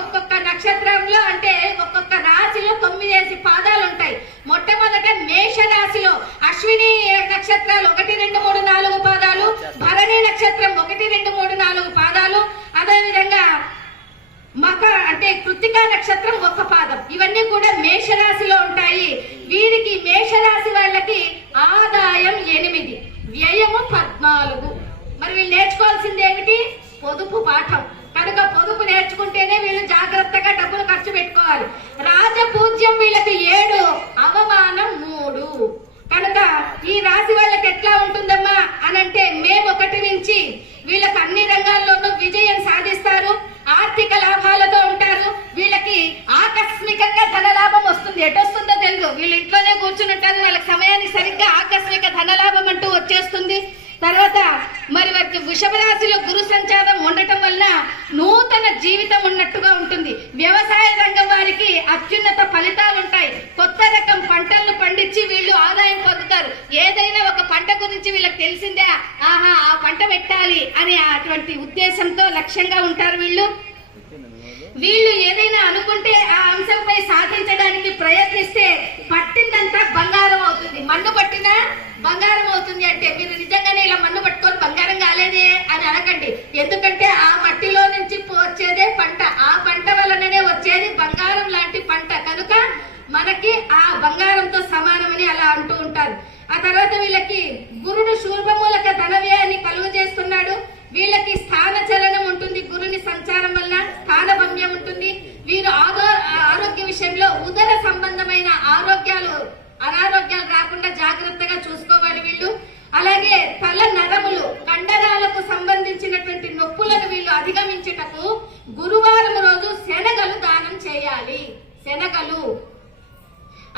ఒక్కొక్క నక్షత్రంలో అంటే ఒక్కొక్క రాశిలో 9 పాదాలు ఉంటాయి. మొట్టమొదట మేష రాశిలో అశ్విని నక్షత్రాలు 1, 2, 3, 4 పాదాలు, భరణి నక్షత్రం 1, 2, 3, 4 పాదాలు, అదేవిధంగా అంటే కృత్తికా నక్షత్రం 1 పాదం. ఇవన్నీ కూడా మేషరాశిలో ఉంటాయి. వీరికి మేషరాశి వాళ్ళకి ఆదాయం 8, వ్యయము 14. మరి వీళ్ళు నేర్చుకోవాల్సింది ఏమిటి? పొదుపు పాఠం. కనుక పొదుపు నేర్చుకుంటేనే వీళ్ళు జాగ్రత్తగా డబ్బులు ఖర్చు పెట్టుకోవాలి. రాజపూజ్యం వీళ్ళకి 7, అవమానం 3. కనుక ఈ రాశి వాళ్ళకి ఎట్లా ఉంటుందమ్మా అనంటే మే 1 నుంచి వీళ్ళకి అన్ని రంగాల్లోనూ విజయం సాధిస్తారు, ఆర్థిక లాభాలతో ఉంటారు. వీళ్ళకి ఆకస్మికంగా ధనలాభం వస్తుంది. ఎటొస్తుందో తెలియదు, వీళ్ళు ఇంట్లోనే కూర్చుని ఉంటారు, వాళ్ళకి సమయానికి సరిగ్గా ఆకస్మిక ధనలాభం అంటూ వచ్చేస్తుంది. తర్వాత మరి వారికి వృషభ రాశిలో గురు సంచారం ఉండటం వల్ల నూతన జీవితం ఉన్నట్టుగా ఉంటుంది. వ్యవసాయ రంగం వారికి అత్యున్నత ఫలితాలు ఉంటాయి. కొత్త రకం పంటలను పండించి వీళ్ళు ఆదాయం పొందుతారు. ఏదైనా ఒక పంట గురించి వీళ్ళకి తెలిసిందే, ఆహా ఆ పంట పెట్టాలి అని అటువంటి ఉద్దేశంతో లక్ష్యంగా ఉంటారు వీళ్ళు ఏదైనా అనుకుంటే ఆ అంశంపై సాధించడానికి ప్రయత్నిస్తే పట్టిందంతా బంగారం అవుతుంది. మన్ను పట్టినా బంగారం అవుతుంది. అంటే మీరు నిజంగానే ఇలా మన్ను పట్టుకొని బంగారం కాలేదే అని అనకండి. ఎందుకంటే ఆ మట్టిలో నుంచి వచ్చేదే పంట, ఆ పంట వలననే వచ్చేది బంగారం లాంటి పంట. కనుక మనకి ఆ బంగారంతో సమానమని అలా అంటూ ఉంటారు. ఆ తర్వాత వీళ్ళకి గురుడు శూర్భమూలక ధన వ్యయాన్ని కలుగు చేస్తున్నాడు. వీళ్ళకి స్థాన చలనం ఉంటుంది. గురుని సంచారం వల్ల స్థానభమ్యం ఉంటుంది. వీరు ఆరోగ్య విషయంలో ఉదర సంబంధమైన అనారోగ్యాలు రాకుండా జాగ్రత్తగా చూసుకోవాలి వీళ్ళు. అలాగే తల నరములు, కండరాలకు సంబంధించినటువంటి నొప్పులను వీళ్ళు అధిగమించుటకు గురువారం రోజు శనగలు దానం చేయాలి. శనగలు.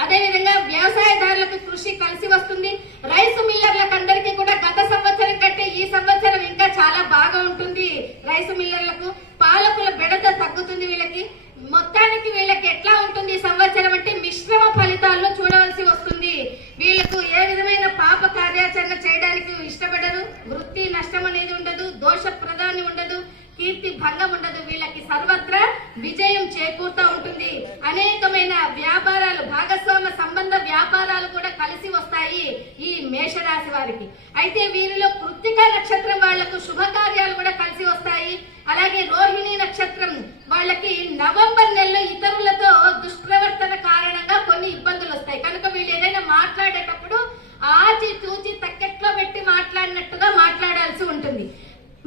అదేవిధంగా వ్యవసాయదారులకు కృషి కలిసి వస్తుంది. రైసు మిల్లర్లకు అందరికీ కూడా గత సంవత్సరం కంటే ఈ సంవత్సరం ఇంకా చాలా బాగా ఉంటుంది. రైసు మిల్లర్లకు పాలకుల బెడద తగ్గుతుంది. వీళ్ళకి మొత్తానికి వీళ్ళకి ఎట్లా ఉంటుంది ఈ సంవత్సరం అంటే మిశ్రమ ఫలితాల్లో చూడవలసి వస్తుంది. వీళ్ళకు ఏ విధమైన పాప కార్యాచరణ చేయడానికి ఇష్టపడరు. వృత్తి నష్టం అనేది ఉండదు, దోష ప్రధాని ఉండదు, కీర్తి భంగం ఉండదు. వీళ్ళకి సర్వత్రా విజయం చేకూరుతూ ఉంటుంది. అనేకమైన వ్యాపారాలు, భాగస్వామ్య సంబంధ వ్యాపారాలు కూడా కలిసి వస్తాయి ఈ మేషరాశి వారికి. అయితే వీరిలో కృత్తికా నక్షత్రం వాళ్లకు శుభకార్యాలు కూడా కలిసి వస్తాయి. అలాగే రోహిణి నక్షత్రం వాళ్ళకి నవంబర్ నెలలో ఇతరులతో దుష్ప్రవర్తన కారణంగా కొన్ని ఇబ్బందులు వస్తాయి. కనుక వీళ్ళు ఏదైనా మాట్లాడేటప్పుడు ఆచి తూచి తక్కెట్లో పెట్టి మాట్లాడినట్టుగా మాట్లాడాల్సి ఉంటుంది.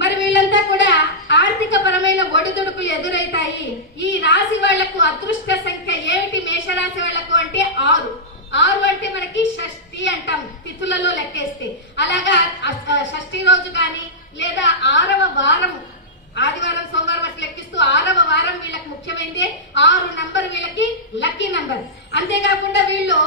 మరి వీళ్ళంతా కూడా ఆర్థిక పరమైన ఒడిదుడుకులు ఎదురైతాయి. ఈ రాశి వాళ్లకు అదృష్ట సంఖ్య ఏమిటి మేషరాశి వాళ్లకు అంటే 6. 6 అంటే మనకి షష్ఠి అంటాం తిథులలో లెక్కేస్తే. అలాగా షష్ఠి రోజు కానీ లేదా 6వ వారం, ఆదివారం సోమవారం అట్లా లెక్కిస్తూ 6వ వారం వీళ్ళకి ముఖ్యమైనదే. 6 నంబర్ వీళ్ళకి లక్కీ నంబర్. అంతేకాకుండా వీళ్ళు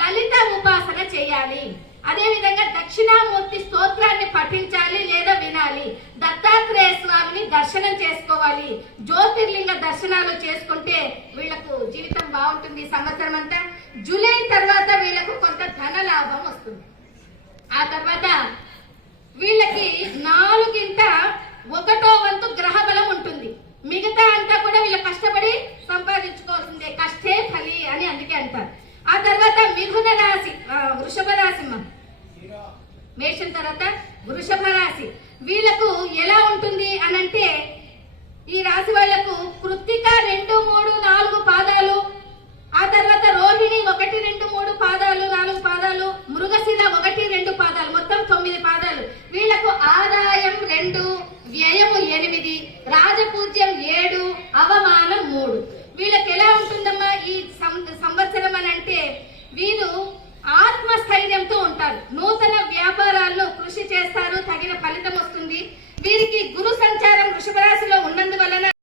లలిత ఉపాసన చేయాలి. అదే విధంగా దక్షిణామూర్తి స్తోత్రాన్ని పఠించాలి లేదా వినాలి. దత్తాత్రేయ స్వామిని దర్శనం చేసుకోవాలి. జ్యోతిర్లింగ దర్శనాలు చేసుకుంటే వీళ్లకు జీవితం బాగుంటుంది సంవత్సరం అంతా. జూలై తర్వాత వీళ్లకు కొంత ధన లాభం వస్తుంది. ఆ తర్వాత వీళ్ళకి 4/1 వంతు గ్రహ బలం ఉంటుంది. మిగతా అంతా కూడా వీళ్ళు కష్టపడి సంపాదించుకోవాల్సిందే. కష్టే ఫలి అని అందుకే అంటారు. ఆ తర్వాత మిథున రాశి, వృషభ రాశి, మేషం తర్వాత వృషభ రాశి. వీళ్ళకు ఎలా ఉంటుంది అనంటే ఈ రాశి వాళ్లకు కృత్తిక 2, 3, 4 పాదాలు, ఆ తర్వాత రోహిణి 1, 2, 3 పాదాలు, 4 పాదాలు, మృగశిర 1, 2 పాదాలు, మొత్తం 9 పాదాలు. వీళ్లకు ఆదాయం 2, వ్యయము 8, రాజపూజ్యం 7,